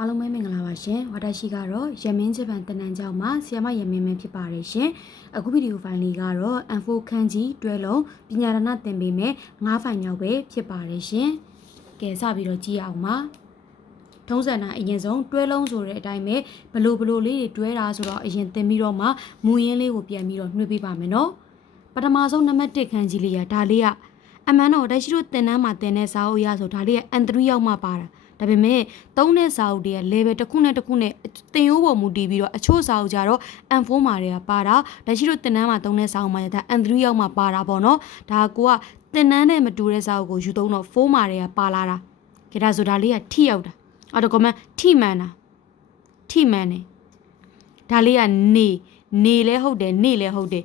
အားလုံးပဲမင်္ဂလာပါရှင်ဝါတာရှိကတော့ရမင်းဂျပန်တနန်ကျောင်းမှာဆီယမရမင်းမင်းဖြစ်ပါတယ်ရှင်အခုဗီဒီယိုဖိုင်လေးကတော့ N4 ခန်းကြီးတွဲလုံးပညာရဏသင်ပေးမယ်၅ဖိုင်ရောက်ပဲဖြစ်ပါတယ်ရှင်ကဲစပြီးတော့ကြည့်အောင်ပါထုံးစံတာအရင်ဆုံးတွဲလုံးဆိုတဲ့အတိုင်းပဲဘလို့ဘလို့လေးတွေတွဲတာဆိုတော့အရင်သင်ပြီးတော့မှမူရင်းလေးကိုပြန်ပြီးတော့နှွှေပေးပါမယ်နော်ပထမဆုံးနံပါတ်1ခန်းကြီးလေးကဒါလေးကအမှန်တော့တိုက်ရှိတို့သင်တန်းမှာသင်တဲ့စာအုပ်ရဆိုဒါလေးက N3 ရောက်မှပါတာ ဒါပေမဲ့သုံးတဲ့စာအုပ်တွေက level တစ်ခုနဲ့တစ်ခုနဲ့သင်ရိုးပေါ်မူတည်ပြီးတော့အချို့စာအုပ်ကြတော့ N4 မှာတွေကပါတာဒါရှိလို့သင်တန်းမှာသုံးတဲ့စာအုပ်မှာဒါ N3 ရောက်မှပါတာပေါ့နော်ဒါကိုကသင်တန်းနဲ့မတူတဲ့စာအုပ်ကိုယူသုံးတော့4မှာတွေကပါလာတာကြဒါဆိုဒါလေးကထိရောက်တာအော်တော့ကမန်ထိမှန်တာထိမှန်တယ်ဒါလေးကနေနေလဲဟုတ်တယ်နေလဲဟုတ်တယ်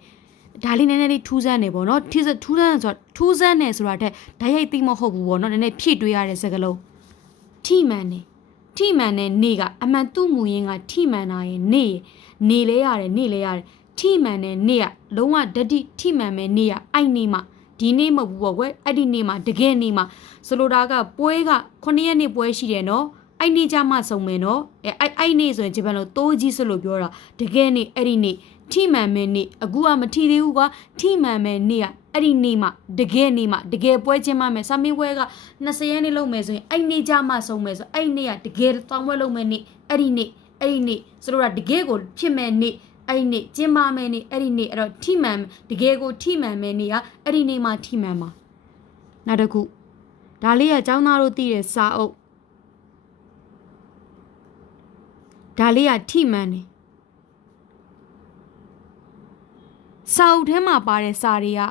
ဒါလေးနည်းနည်းလေးထူးဆန်းနေပေါ့နော်ထူးဆန်းထူးဆန်းဆိုတော့ထူးဆန်းနေဆိုတာတဲ့ဓာတ်ရိုက်သိမဟုတ်ဘူးပေါ့နော်နည်းနည်းဖြည့်တွေးရတဲ့စကားလုံး ထိမှန်တယ်ထိမှန်တဲ့နေကအမှန်သူ့မူရင်းကထိမှန်တာရဲ့နေရဲ့နေလဲရတယ်နေလဲရတယ်ထိမှန်တဲ့နေကလုံးဝဓာတိထိမှန်မဲ့နေကအဲ့နေမှာဒီနေ့မဟုတ်ဘူးပေါ့ကွယ်အဲ့ဒီနေ့မှာတကယ်နေ့မှာဆိုလိုတာကပွဲက9ရက်နေ့ပွဲရှိတယ်နော်အဲ့နေ့ကြမှစုံမယ်နော်အဲအဲ့အဲ့နေ့ဆိုရင်ဂျပန်လိုတိုးကြီးဆိုလို့ပြောတာတကယ်နေ့အဲ့ဒီနေ့ ထိမှန်မဲ့နေ့အခုကမထိသေးဘူးကွာထိမှန်မဲ့နေ့ကအဲ့ဒီနေ့မှတကယ်နေ့မှတကယ်ပွဲချင်းမှမယ်ဆာမီဝဲက20ရက်နေ့လုံးမယ်ဆိုရင်အဲ့နေ့ကြမှဆုံးမယ်ဆိုအဲ့နေ့ကတကယ်တောင်းပွဲလုံးမယ်နေ့အဲ့ဒီနေ့အဲ့ဒီနေ့ဆိုတော့တကယ်ကိုဖြစ်မဲ့နေ့အဲ့ဒီနေ့ကျင်းပမဲ့နေ့အဲ့ဒီနေ့အဲ့တော့ထိမှန်တကယ်ကိုထိမှန်မဲ့နေ့ကအဲ့ဒီနေ့မှထိမှန်မှာနောက်တစ်ခုဒါလေးကចောင်းသားတို့သိတဲ့စာအုပ်ဒါလေးကထိမှန်တယ် စာအုပ်ထဲမှာပါတဲ့စာတွေက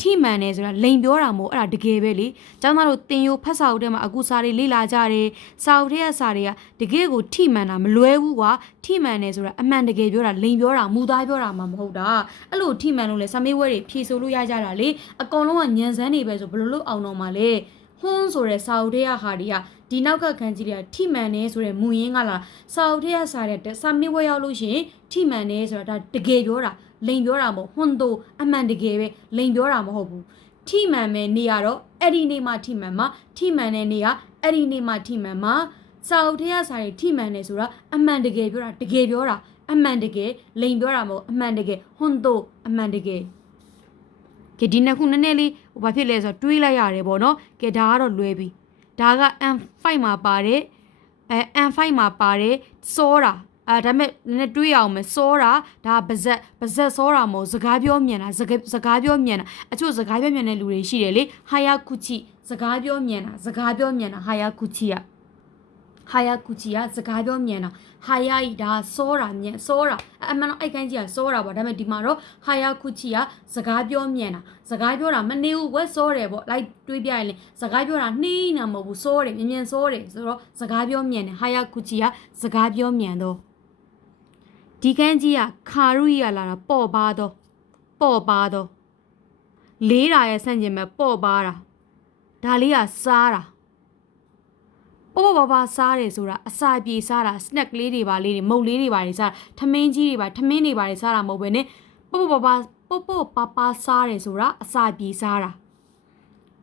ထိမှန်တယ်ဆိုတာလိန်ပြောတာမို့အဲ့ဒါတကယ်ပဲလေ။ကျောင်းသားတို့တင်ယိုဖတ်စာအုပ်ထဲမှာအခုစာတွေလေ့လာကြတယ်။စာအုပ်ထဲကစာတွေကတကယ်ကိုထိမှန်တာမလွဲဘူးကွာ။ထိမှန်တယ်ဆိုတာအမှန်တကယ်ပြောတာလိန်ပြောတာမူသားပြောတာမှမဟုတ်တာ။အဲ့လိုထိမှန်လို့လေစာမေးပွဲတွေဖြေဆိုလို့ရကြတာလေ။အကောင်လုံးကညံစမ်းနေပဲဆိုဘယ်လိုလုပ်အောင်တော့မှလဲ။ဟွန်းဆိုတဲ့စာအုပ်ထဲကဟာတွေက ဒီနောက်ကခံကြီးတွေကထိမှန်နေဆိုတဲ့မူရင်းကလာစာအုပ်ထဲကစာတဲ့စာမေးပွဲရောက်လို့ရှိရင်ထိမှန်နေဆိုတာဒါတကယ်ပြောတာလိန်ပြောတာမဟုတ်ဟွန်းတို့အမှန်တကယ်ပဲလိန်ပြောတာမဟုတ်ဘူးထိမှန်မယ်နေရတော့အဲ့ဒီနေ့မှထိမှန်မှာထိမှန်တဲ့နေ့ကအဲ့ဒီနေ့မှထိမှန်မှာစာအုပ်ထဲကစာတွေထိမှန်နေဆိုတာအမှန်တကယ်ပြောတာတကယ်ပြောတာအမှန်တကယ်လိန်ပြောတာမဟုတ်အမှန်တကယ်ဟွန်းတို့အမှန်တကယ်ကဲဒီနှစ်ခုနည်းနည်းလေးဟိုဘာဖြစ်လဲဆိုတော့တွေးလိုက်ရတယ်ပေါ့နော်ကဲဒါကတော့လွဲပြီ ဒါက M5 မှာပါတယ်အဲ M5 မှာပါတယ်စောတာအဲဒါပေမဲ့နည်းနည်းတွေးအောင်မယ်စောတာဒါပါဇက်ပါဇက်စောတာမဟုတ်စကားပြောမြန်တာစကားစကားပြောမြန်တာအချို့စကားပြောမြန်တဲ့လူတွေရှိတယ်လေဟာယာကူချီစကားပြောမြန်တာစကားပြောမြန်တာဟာယာကူချီက ဟာယာကူချီကစကားပြောမြန်တာဟာယာဤဒါစောတာမြန်စောတာအမှန်တော့အိုက်ကိုင်းကြီးကစောတာပေါ့ဒါပေမဲ့ဒီမှာတော့ဟာယာကူချီကစကားပြောမြန်တာစကားပြောတာမနေဘူးကွယ်စောတယ်ပေါ့လိုက်တွေးပြရင်လေစကားပြောတာနှီးနေမှာမဟုတ်ဘူးစောတယ်မြန်မြန်စောတယ်ဆိုတော့စကားပြောမြန်တယ်ဟာယာကူချီကစကားပြောမြန်တော့ဒီကန်းကြီးကခါရုရလာတာပေါ့ပါတော့ပေါ့ပါတော့လေးတာရဲ့ဆန့်ကျင်ဘက်ပေါ့ပါတာဒါလေးကစားတာ ပေါ့ပေါ့ပါပါစားတယ်ဆိုတာအစာပြေစားတာ snack လေးတွေပါလေးတွေမုတ်လေးတွေပါတွေစားတာထမင်းကြီးတွေပါထမင်းတွေပါတွေစားတာမဟုတ်ဘဲနဲ့ပေါ့ပေါ့ပါပါပေါ့ပေါ့ပါပါစားတယ်ဆိုတာအစာပြေစားတာ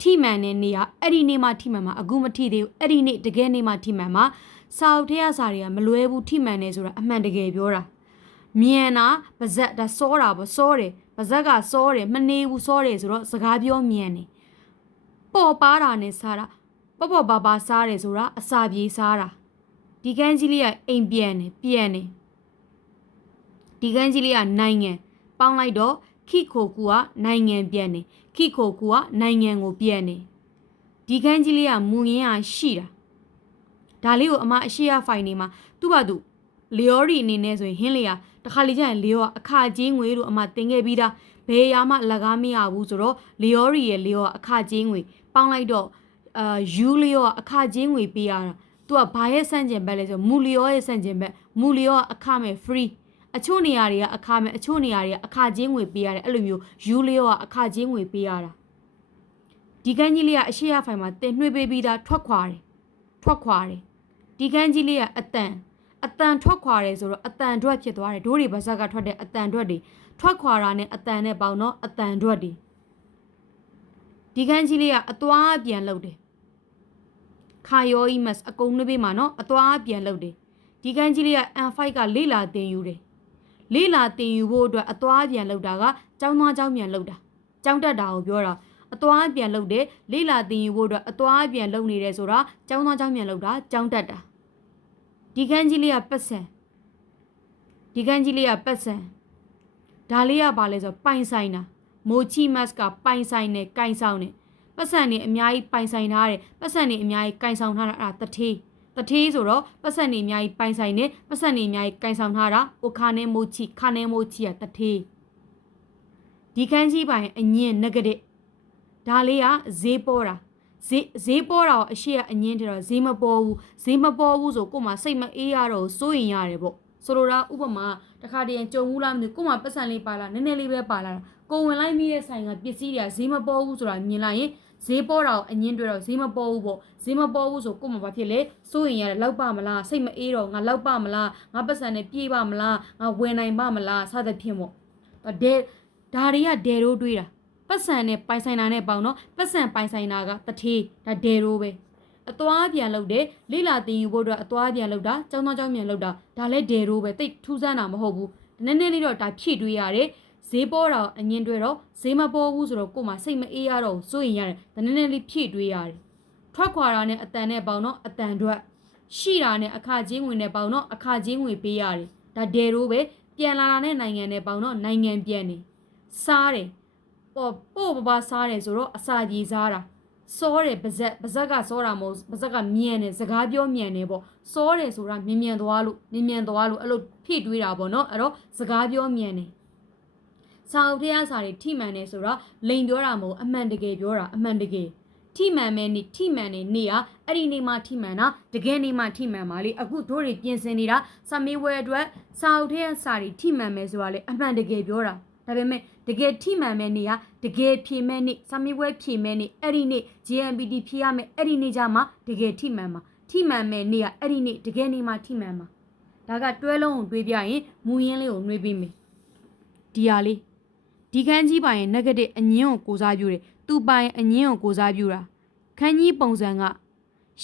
ထိမှန်တဲ့နေရအဲ့ဒီနေ့မှထိမှန်မှာအခုမထိသေးဘူးအဲ့ဒီနေ့တကယ်နေ့မှထိမှန်မှာစာအုပ်ထဲကစာတွေကမလွဲဘူးထိမှန်နေဆိုတာအမှန်တကယ်ပြောတာမြန်တာပါဇက်ဒါစောတာပေါ့စောတယ်ပါဇက်ကစောတယ်မနေဘူးစောတယ်ဆိုတော့စကားပြောမြန်တယ်ပေါ်ပါတာနဲ့စားတာ ပေါ့ပေါ့ပါပါစားတယ်ဆိုတာအစာပြေစားတာဒီကန်းကြီးလေးကအိမ်ပြန်တယ်ပြန်တယ်ဒီကန်းကြီးလေးကနိုင်ငံပေါင်းလိုက်တော့ခိခိုကူကနိုင်ငံပြန်တယ်ခိခိုကူကနိုင်ငံကိုပြန်တယ်ဒီကန်းကြီးလေးကမူရင်းကရှိတာဒါလေးကိုအမအရှိရဖိုင်နေမှာသူ့ဘာသူလီယိုရီအနေနဲ့ဆိုရင်ဟင်းလေးကတခါလေကျရင်လီယိုကအခါကျင်းငွေလို့အမတင်ခဲ့ပြီးသားဘယ်ရာမှလကားမရဘူးဆိုတော့လီယိုရီရဲ့လီယိုကအခါကျင်းငွေပေါင်းလိုက်တော့ အာယူလီယိုကအခါကျင်းငွေပေးရတာသူကဘာရဲ့ဆန့်ကျင်ဘက်လဲဆိုမူလီယောရဲ့ဆန့်ကျင်ဘက်မူလီယောကအခမဲ့ free အချို့နေရာတွေကအခမဲ့အချို့နေရာတွေကအခချင်းငွေပေးရတယ်အဲ့လိုမျိုးယူလီယောကအခချင်းငွေပေးရတာဒီကန်းကြီးလေးကအရှိရဖိုင်မှာတင်နှွေးပေးပြီးသားထွက်ခွာတယ်ထွက်ခွာတယ်ဒီကန်းကြီးလေးကအတန်အတန်ထွက်ခွာတယ်ဆိုတော့အတန်ထွက်ဖြစ်သွားတယ်ဒိုးတွေပါဇက်ကထွက်တဲ့အတန်ထွက်တွေထွက်ခွာတာနဲ့အတန်နဲ့ပေါင်းတော့အတန်ထွက်တွေဒီကန်းကြီးလေးကအသွားပြန်လုပ်တယ် ခါယောဤမတ်အကုန်နှွေးပေးမှာနော်အသွားပြန်လုပ်တယ် ဒီကန်းကြီးလေးက N5 ကလေးလာတင်ယူတယ်လေးလာတင်ယူဖို့အတွက်အသွားပြန်လောက်တာကចောင်းသွားចောင်းပြန်လောက်တာចောင်းတက်တာကိုပြောတာအသွားပြန်လောက်တယ်လေးလာတင်ယူဖို့အတွက်အသွားပြန်လောက်နေတယ်ဆိုတာចောင်းသွားចောင်းပြန်လောက်တာចောင်းတက်တာဒီကန်းကြီးလေးကပတ်စံဒီကန်းကြီးလေးကပတ်စံဒါလေးကဘာလဲဆိုပိုင်ဆိုင်တာမိုချီမတ်ကပိုင်ဆိုင်နဲ့ကင်ဆောင်နဲ့ ပတ်စံနေအများကြီးပိုင်ဆိုင်ထားတယ်ပတ်စံနေအများကြီးကင်ဆောင်ထားတာအဲ့ဒါတထေးတထေးဆိုတော့ပတ်စံနေအများကြီးပိုင်ဆိုင်နေပတ်စံနေအများကြီးကင်ဆောင်ထားတာအိုခါနေမိုချီခါနေမိုချီကတထေးဒီခန်းကြီးပိုင်အညင်နဂရက်ဒါလေးကဈေးပေါ်တာဈေးဈေးပေါ်တာကိုအရှိကအငင်းတယ်တော့ဈေးမပေါ်ဘူးဈေးမပေါ်ဘူးဆိုကို့မှာစိတ်မအေးရတော့စိုးရင်ရတယ်ပေါ့ဆိုလိုတာဥပမာတခါတည်းကြုံဘူးလားမသိဘူးကို့မှာပတ်စံလေးပါလာနည်းနည်းလေးပဲပါလာတာကိုဝင်လိုက်မိတဲ့ဆိုင်ကပစ္စည်းတွေကဈေးမပေါ်ဘူးဆိုတာမြင်လိုက်ရင် ဈေးပေါ်တာကိုအငင်းတွေ့တော့ဈေးမပေါ်ဘူးပေါ့ဈေးမပေါ်ဘူးဆိုကို့မှာဘာဖြစ်လဲစိုးရင်ရတယ်လောက်ပါမလားစိတ်မအေးတော့ငါလောက်ပါမလားငါပတ်စံနဲ့ပြေးပါမလားငါဝင်နိုင်ပါမလားစသဖြင့်ပေါ့ဒဲဒါတွေကဒဲတို့တွေးတာပတ်စံနဲ့ပိုင်ဆိုင်တာနဲ့ပေါင်းတော့ပတ်စံပိုင်ဆိုင်တာကတထေးဒါဒဲတို့ပဲအသွားပြန်လုပ်တယ်လိလာတင်ယူဖို့အတွက်အသွားပြန်လုပ်တာចောင်းသားចောင်းပြန်လုပ်တာဒါလည်းဒဲတို့ပဲတိတ်ထူးဆန်းတာမဟုတ်ဘူးနည်းနည်းလေးတော့ဒါဖြည့်တွေးရတယ် ဈေးပေါ်တာအငင်းတွေတော့ဈေးမပေါ်ဘူးဆိုတော့ကို့မှာစိတ်မအေးရတော့စိုးရင်ရတယ်ဒါနည်းနည်းလေးဖြည့်တွေးရတယ်ထွက်ခွာတာနဲ့အတန်နဲ့ပေါင်းတော့အတန်အတွက်ရှိတာနဲ့အခချင်းဝင်နဲ့ပေါင်းတော့အခချင်းဝင်ပေးရတယ်ဒါဒဲတို့ပဲပြန်လာတာနဲ့နိုင်ငံနဲ့ပေါင်းတော့နိုင်ငံပြန်နေစားတယ်ပေါ့ပို့ပပစားတယ်ဆိုတော့အစာကြီးစားတာစောတယ်ပါဇက်ပါဇက်ကစောတာမဟုတ်ပါဇက်ကမြန်တယ်စကားပြောမြန်တယ်ပေါ့စောတယ်ဆိုတာမြင်မြန်သွားလို့မြင်မြန်သွားလို့အဲ့လိုဖြည့်တွေးတာပေါ့နော်အဲ့တော့စကားပြောမြန်တယ် စာအုပ်ထဲကစာတွေထိမှန်တယ်ဆိုတော့လိန်ပြောတာမဟုတ်အမှန်တကယ်ပြောတာအမှန်တကယ်ထိမှန်မဲနေထိမှန်နေနေရအဲ့ဒီနေမှာထိမှန်တာတကယ်နေမှာထိမှန်ပါလေအခုတို့တွေပြင်ဆင်နေတာစာမေးပွဲအတွက်စာအုပ်ထဲကစာတွေထိမှန်မဲဆိုတာလေအမှန်တကယ်ပြောတာဒါပေမဲ့တကယ်ထိမှန်မဲ့နေရတကယ်ဖြေမဲ့နေစာမေးပွဲဖြေမဲ့နေအဲ့ဒီနေ့ JMPT ဖြေရမယ်အဲ့ဒီနေ့ကြမှာတကယ်ထိမှန်မှာထိမှန်မဲ့နေရအဲ့ဒီနေ့တကယ်နေမှာထိမှန်မှာဒါကတွဲလုံးကိုတွေးပြရင်မူရင်းလေးကိုနှွေးပြီးမယ်ဒီဟာလေး ဒီခန်းကြီးပိုင်ရဲ့ negative အငင်းကိုကိုစားပြုတယ်သူပိုင်အငင်းကိုကိုစားပြုတာခန်းကြီးပုံစံက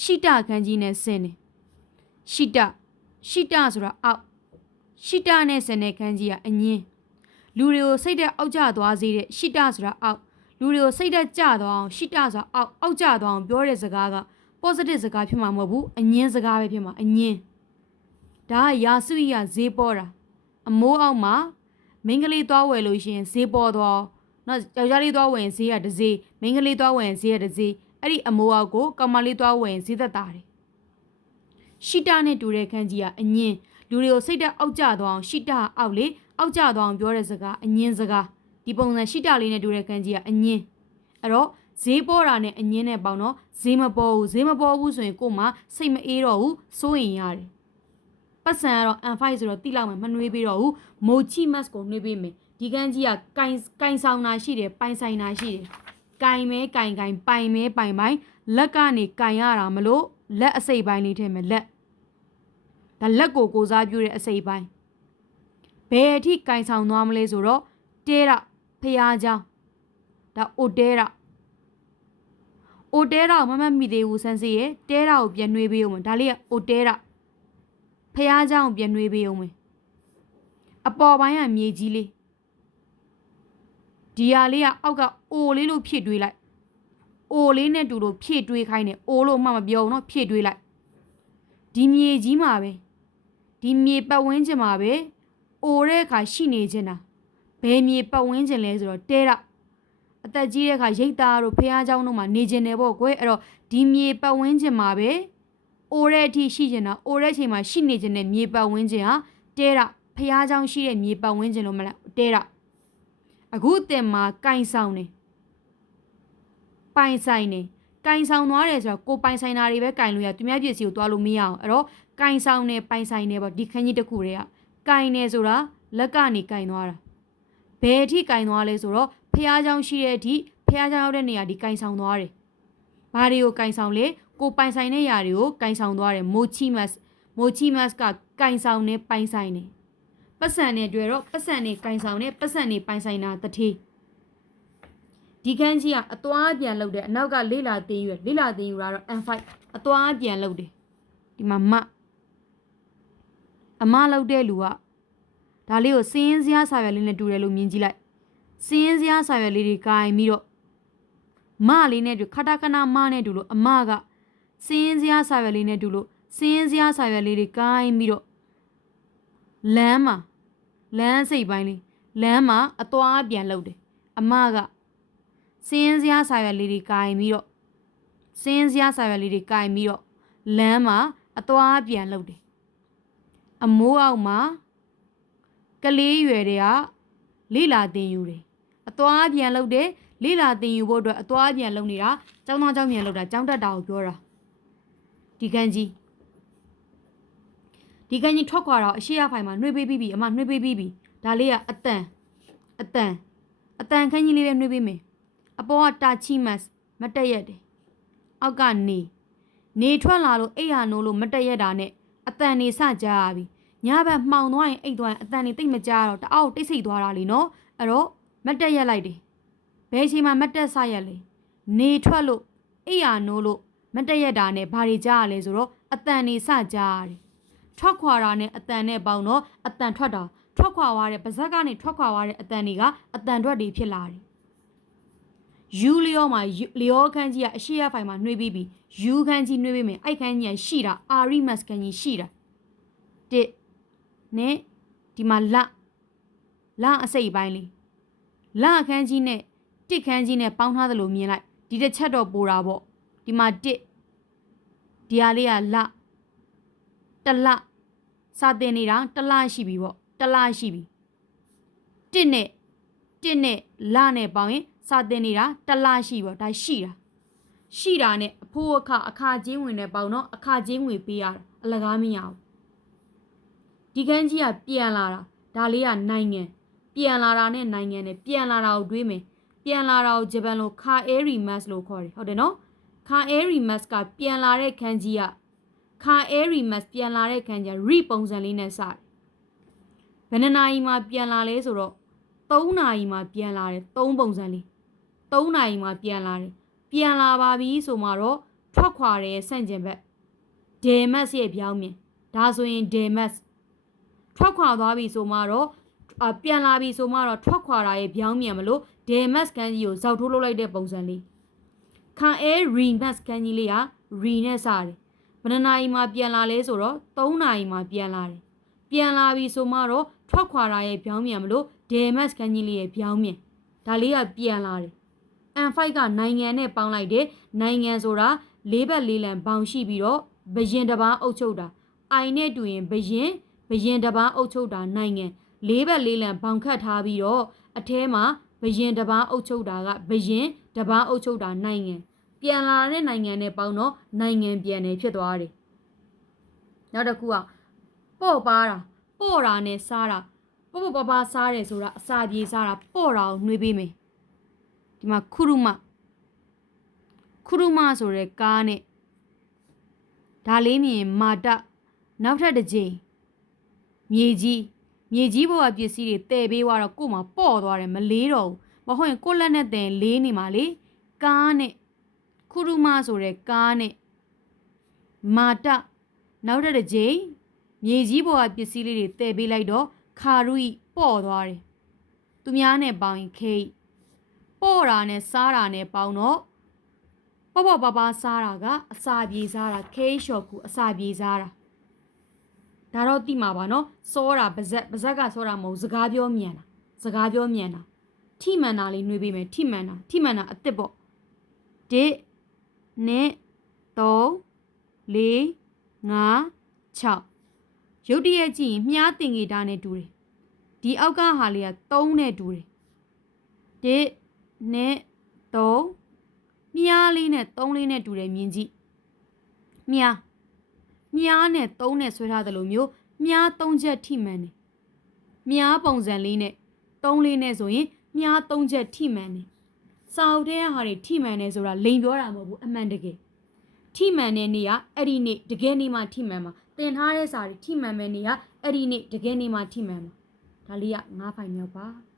ရှိတခန်းကြီးနဲ့ဆင်းတယ်ရှိတရှိတဆိုတာအောက်ရှိတနဲ့ဆင်းတဲ့ခန်းကြီးကအငင်းလူတွေကိုစိတ်သက်အောက်ကျသွားစေတဲ့ရှိတဆိုတာအောက်လူတွေကိုစိတ်သက်ကျသွားအောင်ရှိတဆိုတာအောက်အောက်ကျသွားအောင်ပြောတဲ့စကားက positive စကားဖြစ်မှာမဟုတ်ဘူးအငင်းစကားပဲဖြစ်မှာအငင်းဒါကယာစုရဈေးပေါ်တာအမိုးအောက်မှာ မင်္ဂလိသွားဝယ်လို့ရှိရင်ဈေးပေါ်သွားနော်ယောက်ျားလေးသွားဝယ်ရင်ဈေးကတစ်ဈေးမင်္ဂလိသွားဝယ်ရင်ဈေးကတစ်ဈေးအဲ့ဒီအမိုးအောက်ကိုကောင်မလေးသွားဝယ်ရင်ဈေးသက်တာတယ်ရှိတာနဲ့တူတဲ့ခန်းကြီးကအငင်းလူတွေကိုစိတ်သက်အောက်ကျသွားအောင်ရှိတာအောက်လေအောက်ကျသွားအောင်ပြောတဲ့စကားအငင်းစကားဒီပုံစံရှိတာလေးနဲ့တူတဲ့ခန်းကြီးကအငင်းအဲ့တော့ဈေးပေါ်တာနဲ့အငင်းနဲ့ပေါင်းတော့ဈေးမပေါ်ဘူးဈေးမပေါ်ဘူးဆိုရင်ကို့မှာစိတ်မအေးတော့ဘူးစိုးရင်ရတယ် ပတ်စံကတော့ N5 ဆိုတော့တိလောက်မှမနှွေးပြီးတော့ဘူးမိုချီမတ်ကိုနှွေးပေးမယ်ဒီကန်းကြီးကကင်ကင်ဆောင်တာရှိတယ်ပိုင်ဆိုင်တာရှိတယ်ကင်မဲကင်ကင်ပိုင်မဲပိုင်ပိုင်လက်ကနေကင်ရတာမလို့လက်အစိပ်ပိုင်းလေးထဲမှာလက်ဒါလက်ကိုကိုစားပြုတဲ့အစိပ်ပိုင်းဘယ်အထိကင်ဆောင်သွားမလဲဆိုတော့တဲရဖျားเจ้าဒါအိုတဲရအိုတဲရမမမိသေးဘူးဆန်းစီရဲ့တဲရကိုပြန်နှွေးပေးအောင်ဒါလေးကအိုတဲရ ဖះเจ้าပြန်နှွေးပေးအောင်မယ်အပေါ်ပိုင်းကမြေကြီးလေးဒီဟာလေးကအောက်ကအိုလေးလို့ဖြည့်တွေးလိုက်အိုလေးနဲ့တူလို့ဖြည့်တွေးခိုင်းတယ်အိုလို့မှမပြောဘူးเนาะဖြည့်တွေးလိုက်ဒီမြေကြီးမှာပဲဒီမြေပတ်ဝန်းကျင်မှာပဲအိုတဲ့အခါရှိနေခြင်းတာဘယ်မြေပတ်ဝန်းကျင်လဲဆိုတော့တဲရအသက်ကြီးတဲ့အခါရိတ်သားတို့ဖះเจ้าတို့မှာနေခြင်းတယ်ပေါ့ကွယ်အဲ့တော့ဒီမြေပတ်ဝန်းကျင်မှာပဲ အိုတဲ့အထိရှိနေတာအိုတဲ့အချိန်မှာရှိနေခြင်းတဲ့မြေပတ်ဝန်းကျင်ဟာတဲရဖះเจ้าရှိတဲ့မြေပတ်ဝန်းကျင်လို့မလားတဲရအခုတင်မှာကင်ဆောင်နေပိုင်ဆိုင်နေကင်ဆောင်သွားတယ်ဆိုတော့ကိုပိုင်ဆိုင်တာတွေပဲကင်လို့ရသူများပစ္စည်းကိုသွားလို့မရအောင်အဲ့တော့ကင်ဆောင်နေပိုင်ဆိုင်နေပေါ့ဒီခန်းကြီးတစ်ခုတည်းကကင်နေဆိုတာလက်ကနေကင်သွားတာဘယ်အထိကင်သွားလဲဆိုတော့ဖះเจ้าရှိတဲ့အထိဖះเจ้าရောက်တဲ့နေရာဒီကင်ဆောင်သွားတယ်ဘာတွေကိုကင်ဆောင်လဲ ကိုပိုင်ဆိုင်တဲ့ຢာတွေကိုကင်ဆောင်သွားတယ်မိုချီမတ်မိုချီမတ်ကကင်ဆောင်နေပိုင်ဆိုင်နေပတ်စံနဲ့တွေ့တော့ပတ်စံနဲ့ကင်ဆောင်နေပတ်စံနဲ့ပိုင်ဆိုင်တာတထေးဒီခန်းကြီးကအသွားပြန်လုပ်တယ်အနောက်ကလေးလာတင်ယူရလေးလာတင်ယူတာတော့ N5 အသွားပြန်လုပ်တယ်ဒီမှာမအမလောက်တဲ့လူကဒါလေးကိုစင်းရင်စရာဆာရွက်လေးနဲ့တူတယ်လို့မြင်ကြည့်လိုက်စင်းရင်စရာဆာရွက်လေးတွေကင်ပြီးတော့မလေးနဲ့တူခတာခနာမနဲ့တူလို့အမက စင်းရင်စရာဆာရွက်လေးနဲ့တူလို့စင်းရင်စရာဆာရွက်လေးတွေကင်ပြီးတော့လမ်းမှာလမ်းစိတ်ပိုင်းလေးလမ်းမှာအသွားပြန်လှုပ်တယ်အမကစင်းရင်စရာဆာရွက်လေးတွေကင်ပြီးတော့စင်းရင်စရာဆာရွက်လေးတွေကင်ပြီးတော့လမ်းမှာအသွားပြန်လှုပ်တယ်အမိုးအောက်မှာကလေးရွယ်တွေကလိလာတင်ယူတယ်အသွားပြန်လှုပ်တယ်လိလာတင်ယူဖို့အတွက်အသွားပြန်လှုပ်နေတာចောင်းသားចောင်းပြန်လှုပ်တာចောင်းတက်တာကိုပြောတာ ဒီကန်းကြီးဒီကန်းကြီးထွက်ခွာတော့အရှိရဖိုင်မှာနှွေးပေးပြီးပြီအမနှွေးပေးပြီးပြီဒါလေးကအတန်အတန်အတန်ခန်းကြီးလေးပဲနှွေးပေးမယ်အပေါ်ကတာချီမတ်မတက်ရက်တယ်အောက်ကနေနေထွက်လာလို့အိတ်ဟာနိုးလို့မတက်ရက်တာနဲ့အတန်နေစကြရပြီညဘက်မှောင်သွားရင်အိတ်သွားရင်အတန်နေတိတ်မကြတော့တအောက်တိတ်ဆိတ်သွားတာလीနော်အဲ့တော့မတက်ရက်လိုက်တယ်ဘယ်ချိန်မှမတက်ဆရက်လေနေထွက်လို့အိတ်ဟာနိုးလို့ မတက်ရက်တာနဲ့ဘာတွေကြားရလဲဆိုတော့အတန်နေစကြရတယ်ထွက်ခွာတာနဲ့အတန်နဲ့ပေါင်းတော့အတန်ထွက်တာထွက်ခွာသွားတဲ့ပါဇက်ကနေထွက်ခွာသွားတဲ့အတန်တွေကအတန်ထွက်တွေဖြစ်လာတယ်ယူလျောမှာယူလျောခန်းကြီးကအရှိရဖိုင်မှာနှွေးပြီးပြီယူခန်းကြီးနှွေးပြီးမယ်အိုက်ခန်းကြီးကရှိတာအာရီမတ်ခန်းကြီးရှိတာတစ်နဲ့ဒီမှာလလအစိတ်ပိုင်းလေးလအခန်းကြီးနဲ့တစ်ခန်းကြီးနဲ့ပေါင်းထားသလိုမြင်လိုက်ဒီတစ်ချက်တော့ပိုတာပေါ့ ဒီမှာတစ်ဒီဟာလေးကလတလစာတင်နေတာတလရှိပြီပေါ့တလရှိပြီတစ်နဲ့တစ်နဲ့လနဲ့ပေါင်းရင်စာတင်နေတာတလရှိပေါ့ဒါရှိတာရှိတာနဲ့အဖိုးအခအခါချင်းဝင်နဲ့ပေါင်းတော့အခါချင်းငွေပေးရတာအလကားမရဘူးဒီကန်းကြီးကပြန်လာတာဒါလေးကနိုင်ငံပြန်လာတာနဲ့နိုင်ငံနဲ့ပြန်လာတာကိုတွေးမယ်ပြန်လာတာကိုဂျပန်လိုခါအဲရီမတ်လို့ခေါ်တယ်ဟုတ်တယ်နော် ခါအဲရီမတ်ကပြန်လာတဲ့ခန်းကြီးကခါအဲရီမတ်ပြန်လာတဲ့ခန်းကြီးရီပုံစံလေးနဲ့စတယ်ဘယ်နှစ်နာရီမှပြန်လာလဲဆိုတော့3နာရီမှပြန်လာတယ်3ပုံစံလေး3နာရီမှပြန်လာတယ်ပြန်လာပါပြီဆိုမှတော့ထွက်ခွာတယ်ဆန့်ကျင်ဘက်ဒေမတ်ရဲ့ပြောင်းမြင်ဒါဆိုရင်ဒေမတ်ထွက်ခွာသွားပြီဆိုမှတော့အပြန်လာပြီဆိုမှတော့ထွက်ခွာတာရဲ့ပြောင်းမြန်မလို့ဒေမတ်ကန်ကြီးကိုဇောက်ထိုးလုပ်လိုက်တဲ့ပုံစံလေး ခံအဲရီမတ်ကန်ကြီးလေးကရီနဲ့စတယ်ဘယ်နှနာရီမှပြန်လာလဲဆိုတော့3နာရီမှပြန်လာတယ်ပြန်လာပြီဆိုမှတော့ထွက်ခွာတာရဲ့ပြောင်းမြန်မလို့ဒေမတ်ကန်ကြီးလေးရဲ့ပြောင်းမြန်ဒါလေးကပြန်လာတယ် N5 ကနိုင်ငံနဲ့ပေါင်းလိုက်တယ်နိုင်ငံဆိုတာလေးဘက်လေးလံဘောင်ရှိပြီးတော့ဘရင်တပားအုပ်ချုပ်တာအိုင်နဲ့တူရင်ဘရင်ဘရင်တပားအုပ်ချုပ်တာနိုင်ငံလေးဘက်လေးလံဘောင်ခတ်ထားပြီးတော့အထဲမှာဘရင်တပားအုပ်ချုပ်တာကဘရင်တပားအုပ်ချုပ်တာနိုင်ငံ ပြန်လာတဲ့နိုင်ငံနဲ့ပေါင်းတော့နိုင်ငံပြန်နေဖြစ်သွားတယ်နောက်တစ်ခုကပေါ့ပါတာပေါ့တာနဲ့စားတာပေါ့ပေါ့ပါပါစားတယ်ဆိုတာအစာပြေစားတာပေါ့တာကိုနှွေးပေးမယ်ဒီမှာခုရုမခုရုမဆိုတဲ့ကားနဲ့ဒါလေးမြင်မာတနောက်ထပ်တစ်ကြိမ်မြေကြီးမြေကြီးဘောကပစ္စည်းတွေတည်ပေးသွားတော့ကို့မှာပေါ့သွားတယ်မလေးတော့ဘူးမဟုတ်ရင်ကို့လက်နဲ့တင်လေးနေမှာလေကားနဲ့ ခုရုမဆိုတဲ့ကားနဲ့မာတနောက်တစ်ကြိမ်မြေကြီးဘောကပစ္စည်းလေးတွေတည်ပေးလိုက်တော့ခါရုဤပေါ့သွားတယ်သူများနဲ့ပေါင်းရင်ခေးပေါ့တာနဲ့စားတာနဲ့ပေါင်းတော့ပေါ့ပေါ့ပါပါစားတာကအစာပြေစားတာခေးလျှော်ကူအစာပြေစားတာဒါတော့တိမှာပါနော်စောတာပါဇက်ပါဇက်ကစောတာမဟုတ်စကားပြောမြန်တာစကားပြောမြန်တာထိမှန်တာလေးနှွေးပေးမယ်ထိမှန်တာထိမှန်တာအစ်စ်ပေါ့1 2 3 4 5 6ရုတ်တရက်ကြည့်ရင်မြားတင်ဂီတာနဲ့တူတယ်ဒီအောက်ကဟာလေးက3နဲ့တူတယ်1နဲ့3မြားလေးနဲ့3လေးနဲ့တူတယ်မြင်ကြည့်မြားမြားနဲ့သုံးနဲ့ဆွဲထားသလိုမျိုးမြားသုံးချက်ထိမှန်တယ်။မြားပုံစံလေးနဲ့သုံးလေးနဲ့ဆိုရင်မြားသုံးချက်ထိမှန်တယ်။ စာအုပ်ထဲကဟာတွေထိမှန်တယ်ဆိုတာလိန်ပြောတာမဟုတ်ဘူးအမှန်တကယ်။ထိမှန်တဲ့နေရအဲ့ဒီနေ့တကယ်နေ့မှထိမှန်မှာတင်ထားတဲ့စာတွေထိမှန်မဲ့နေရအဲ့ဒီနေ့တကယ်နေ့မှထိမှန်မှာဒါလေးကငါးဖိုင်မြောက်ပါ။